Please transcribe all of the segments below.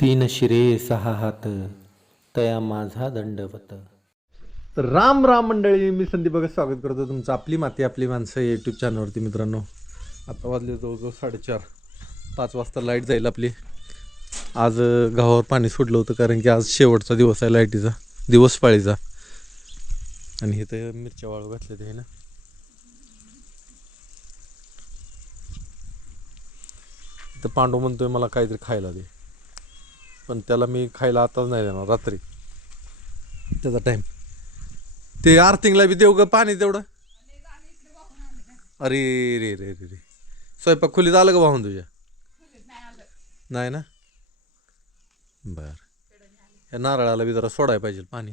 तीन शिरे सहा हात तया माझा दंडवत. तर राम राम मंडळी, मी संदीप बघा स्वागत करतो तुमचं आपली माती आपली माणसं यूट्यूब चॅनलवरती. मित्रांनो, आता वाजले जवळजवळ 4:30-5 वाजता लाईट जाईल आपली. आज गावावर पाणी सोडलं होतं कारण की आज शेवटचा दिवस आहे लाईटीचा, दिवस पाळीचा. आणि इथं मिरच्या वाळू घातल्या ते ना. इथं पांडू म्हणतोय मला काहीतरी खायला दे, पण त्याला मी खायला आताच नाही देणार, रात्री त्याचा टाईम. ते आर्थिंगला बी देऊ ग पाणी तेवढं. अरे रे रे रे रे, स्वयंपाक खोलीत आलं का वाहून तुझ्या? नाही ना, बर. या नारळाला बी जरा सोडायला पाहिजे पाणी.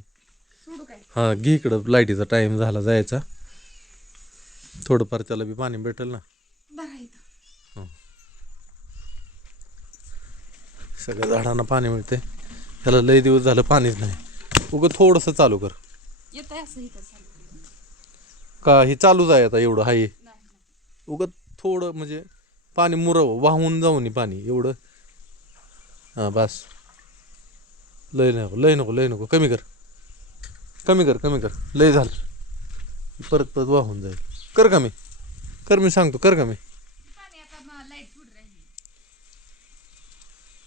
हां घे इकडं, लाईटीचा टाईम झाला जायचा, थोडंफार त्याला बी पाणी भेटेल ना. सगळ्या झाडांना पाणी मिळते, त्याला लय दिवस झालं पाणीच नाही. उगं थोडंसं चालू कर का, हे चालूच आहे आता एवढं हाय. उगं थोडं म्हणजे पाणी मुरव, वाहून जाऊन पाणी एवढं. हां बस, लय नको लय नको लय नको, कमी कर कमी कर कमी कर, लय झालं, परत परत वाहून जाईल. कर कमी कर, मी सांगतो कर कमी.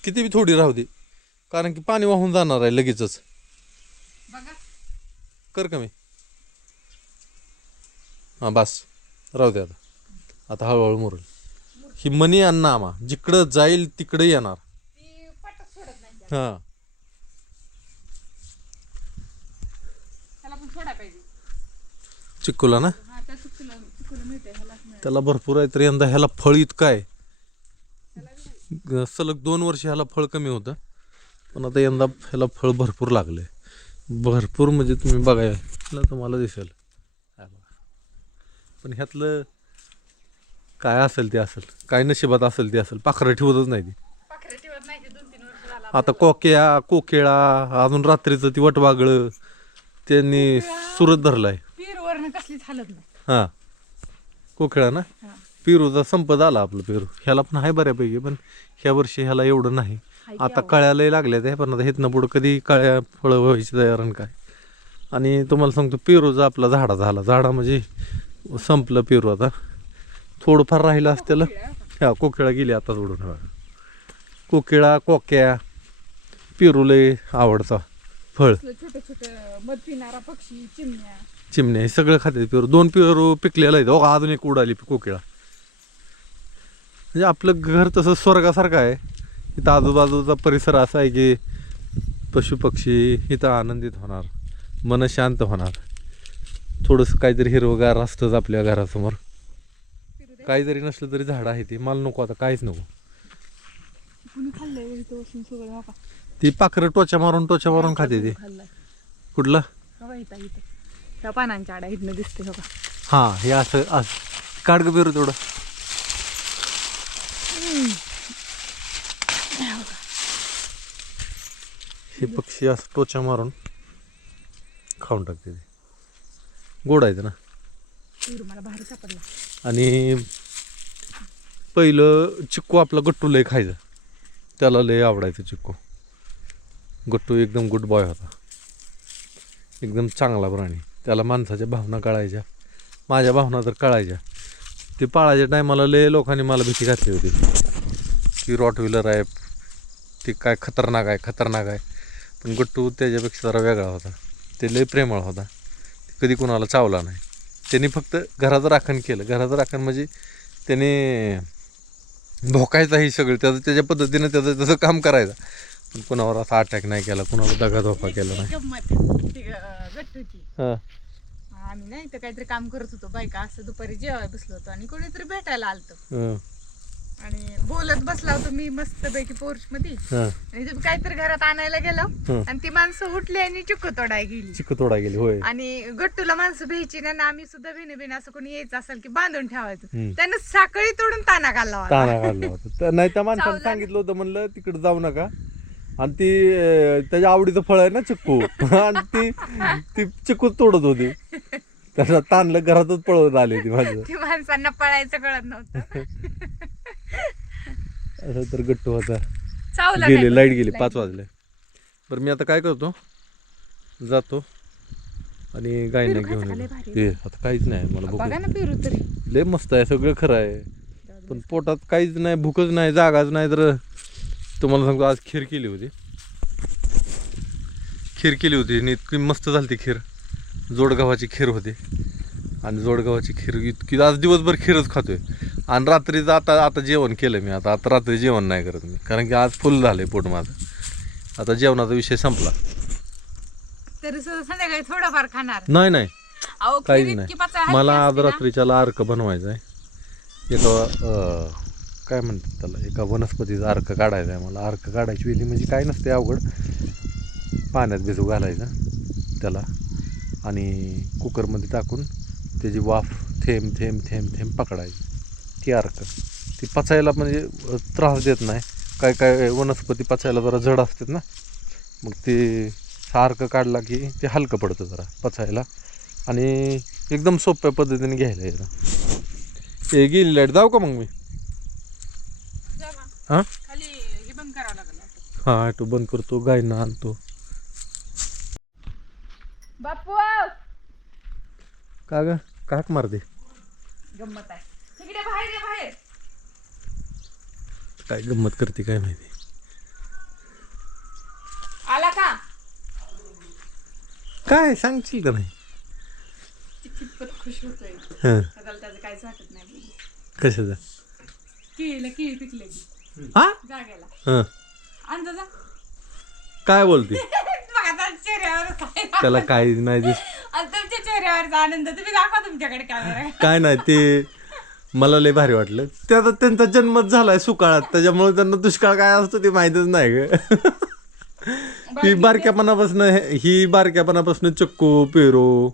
किती बी थोडी राहू दे, कारण की पाणी वाहून जाणार आहे लगेचच. कर कमी. हां बस, राहू दे आता. आता हळूहळू मुरल. ही मनी अण्णा आम्हा जिकडं जाईल तिकडे येणार. हां चिक्कूला ना, त्याला भरपूर आहे. तर यंदा ह्याला फळ इतकं आहे, सलग 2 वर्ष ह्याला फळ कमी होतं, पण आता यंदा ह्याला फळ भरपूर लागले. भरपूर म्हणजे तुम्ही बघाय तुम्हाला दिसेल. पण ह्यातलं काय असेल ते असेल, काय नशिबात असेल ते असेल. पाखरं ठेवतच नाही ती. आता कोकेळा अजून रात्रीचं ती वटवागळं त्यांनी सुरत धरलाय. हां कोकेळा ना, पेरूचा संपत आला आपलं पेरू. ह्याला पण आहे बऱ्यापैकी, पण ह्या वर्षी ह्याला एवढं नाही. आता कळ्यालाही लागल्या ते, पण आता हिथनं पुढं कधी कळ्या फळं व्हायची तयार आणि काय. आणि तुम्हाला सांगतो, पेरूचा आपला झाडा म्हणजे संपलं पेरू. आता थोडंफार राहिलं असं त्याला. ह्या कोकिळा गेली आता सोडून. कोकिळा कोक्या पेरू लय आवडता फळ. चिमण्या हे सगळं खाते पेरू. 2 पेरू पिकलेलं आहे. हो अजून एक उडाली कोकिळा. म्हणजे आपलं घर तसं स्वर्गासारखं आहे. इथं आजूबाजूचा परिसर असा आहे की पशुपक्षी इथं आनंदित होणार, मन शांत होणार. थोडंसं काहीतरी हिरवगार असतंच आपल्या घरासमोर. काही जरी नसलं तरी झाड आहे. ते मला नको आता, काहीच नको. ती पाखरं टोचा मारून खाते ती. कुठलं पानांच्या आडा इथनं दिसते. हां हे असं काढ ग पेरू तेवढं. हे पक्षी असं टोचा मारून खाऊन टाकते. ते गोड आहे ना. मला भारी सापडला. आणि पहिलं चिक्कू आपला गट्टू लय खायचा, त्याला लय आवडायचं चिक्कू. गट्टू एकदम गुड बॉय होता, एकदम चांगला प्राणी. त्याला माणसाच्या भावना कळायच्या, माझ्या भावना तर कळायच्या. ते पाळायच्या टायमाला लय लोकांनी मला भीती घातली होती की रॉटव्हिलर आहे, ते काय खतरनाक आहे. पण गट्टू त्याच्यापेक्षा जरा वेगळा होता. ते लय प्रेमळ होता, कधी कोणाला चावला नाही. त्यांनी फक्त घराचं राखण केलं. घराचं राखण म्हणजे त्याने भोकायचाही सगळं त्याच्या पद्धतीनं त्याचं तसं काम करायचं. पण कोणावर असा अटॅक नाही केला, कोणाला दगा धोका केला नाही. हां आम्ही नाही तर काहीतरी काम करत होतो बायका, असं दुपारी जेवायला बसलो होतो आणि कोणीतरी भेटायला आलतं आणि बोलत बसला होतो मी मस्त पैकी पोर्च मध्ये. आणि तुम्ही काहीतरी घरात आणायला गेलो आणि ती माणसं उठली आणि चिक्कू तोडा गेली. होय. आणि गट्टूला माणसं भ्यायची ना, आम्ही सुद्धा भिन असं कोणी यायचं असेल की बांधून ठेवायचं. त्यानं साखळी तोडून ताना घालला होता. नाही त्या माणसाने सांगितलं होतं, म्हणलं तिकडे जाऊ नका. आणि ती त्याच्या आवडीचं फळ आहे ना चिक्कू, आणि ती चिक्कू तोडत होती. त्याला ताणलं, घरातच पळवत आली ती माणसांना पळायचं कळत नव्हतं. असं तर गट्टू होता. सावला गेले नाही लाईट बघत, गेली light 5 वाजले. बरं मी आता काय करतो, जातो आणि गायना पेरू घेऊन खायचं का? लय येतो. भारी हे आता काहीच नाही मला भूक बघा ना पेरू तरी. लय मस्त आहे, सगळं खरं आहे, पण पोटात काहीच नाही, भूकच नाही, जागाच नाही. तर तुम्हाला सांगतो आज खीर केली होती आणि इतकी मस्त झाली ती खीर. जोडगव्हाची खीर होती आणि जोडगव्हाची खीर इतकी, आज दिवसभर खीरच खातोय. आणि रात्रीचं आता जेवण केलं मी. आता रात्री जेवण नाही करत मी, कारण की आज फुल झालंय पोट माझं. आता जेवणाचा विषय संपला. तरी सुद्धा संध्याकाळी थोडंफार खाणार. नाही अहो काहीच खीर नाही. इतकी पचायला हलकी मला आज असते ना. रात्रीच्याला अर्क बनवायचा आहे. एका काय म्हणतात त्याला, एका वनस्पतीचा अर्क काढायचा आहे मला. अर्क काढायची विधी म्हणजे काय नसते अवघड. पाण्यात भिजू घालायचा त्याला आणि कुकरमध्ये टाकून त्याची वाफ थेंब थेंब थेंब थेंब पकडायची. ती अर्क ती पचायला म्हणजे त्रास देत नाही. काय काय वनस्पती पचायला जरा जड असतात ना, मग ते अर्क काढला की ते हलकं पडतं जरा पचायला आणि एकदम सोप्या पद्धतीने घ्यायला येतं. हे गेली लाईट, जाऊ का मग मी? हां खाली हे बंद करावं लागलं. हां ऑटो बंद करतो, गायना आणतो. बापू का ग काक मारते? गंमत आहे तिकडे, बाहेर ये, बाहेर. काय गंमत करते काय माहिती. आला का? काय सांगशील का नाही? कितपत खुश होतोय. हां त्याला त्याचं काहीच वाटत नाही. कशाचं? केळी पिकले हां जाग्याला. हां अंदाज काय बोलते? बघा त्याच्या चेहऱ्यावर काय. त्याला काहीच नाही दिस. आणि तुमच्या चेहऱ्यावरचा आनंद तुम्ही दाखवा तुमच्याकडे कॅमेरा. काय नाही, ते मला लय भारी वाटलं. त्याचा त्यांचा जन्मच झालाय सुकाळात, त्याच्यामुळे त्यांना दुष्काळ काय असतो ते माहितच नाही ग. ही बारक्यापणापासून चक्कू, पेरू,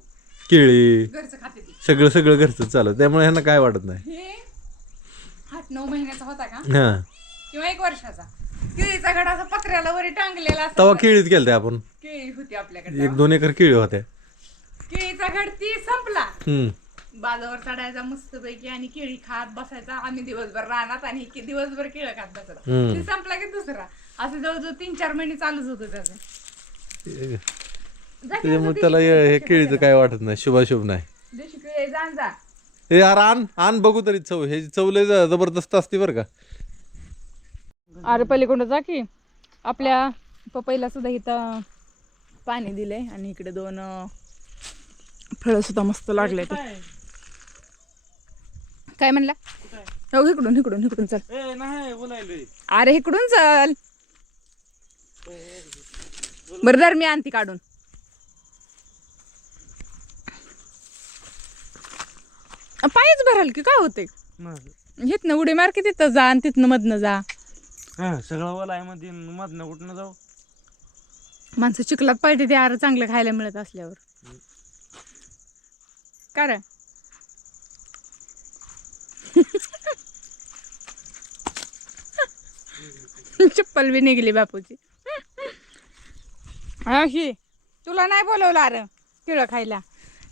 केळी घरचं खाते ती. सगळं घरचं चालत, त्यामुळे ह्यांना काय वाटत नाही. हे 8-9 महिन्याचा होता का हां किंवा 1 वर्षाचा, केळीचा घड असा पत्र्याला वरी टांगलेला असतो. तवा केळीच केलं आपण. केळी होती आपल्याकडे. 1-2 एकर केळी होत्या. केळीचा घड ती संपला. हम्म बाजावर चढायचा मस्त पैकी आणि केळी खात बसायचा आम्ही दिवसभर रानात आणि दिवसभर केळं खात बसायचा. हम्म. ती संपला की दुसरा, असं जवळजवळ 3-4 महिने चालूच होतं त्याचं. त्याच्यामुळे त्याला हे केळीचं काय वाटत नाही, शुभाशुभ नाही. देशी केळी जाण जा. हे यार आण बघू तरी चव. हे चव लय जबरदस्त असते बरं का. अरे पलीकडं जा की. आपल्या पपईला सुद्धा इथं पाणी दिलंय आणि इकडे 2 फळं सुद्धा मस्त लागले. ते काय म्हणला? हो इकडून चल. अरे इकडून चल. बरं जर मी आणते काढून. पायच भराल की काय होते. हिथनं उडी मार की तिथं जा आणि तिथनं मधनं जा. सगळं वलाय मध्ये मधनं कुठनं जाऊ. माणसं चिखलात पाहिजे ते आर चांगलं खायला मिळत असल्यावर. काय रे? चप्पल बी निघली बापूची. ही तुला नाही बोलवलं अरे केळं खायला.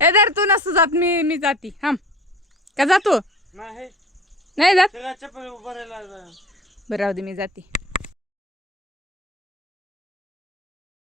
ए दर तू नसतो जात, मी जाती. हा का जातो? नाही नाही जात. सगळ्या चप्पल भरायला बरं राहू दे मी जाते.